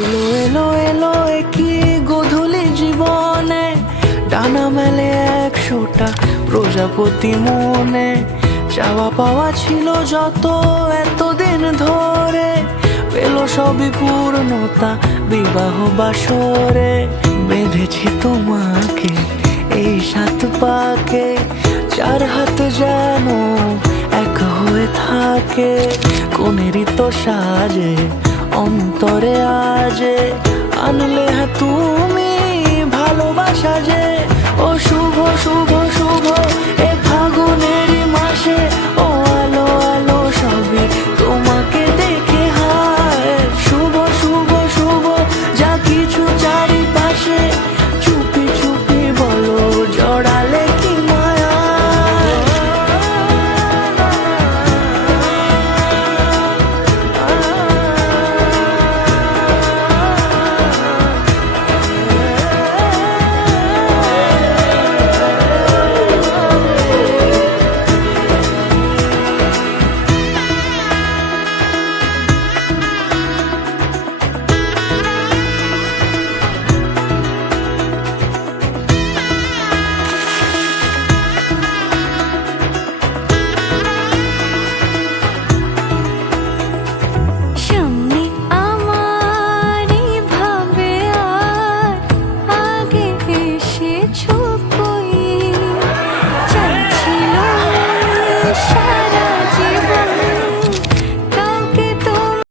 এলো এলো এলো কি গোধূলি জীবনে, ডানা মেলে 100টা প্রজাপতি মনে। চাওয়া পাওয়া ছিল যত এতদিন ধরে, পেল সবই পূর্ণতা বিবাহ বাসরে। বেঁধেছি তোমাকে এই 7 পাকে, 4 হাত যেন এক হয়ে থাকে। কোনেরই তো সাজে অন্তরে আজে, আনলে হ্যাঁ তুমি ভালোবাসা যে। ও শুভ শুভ শুভ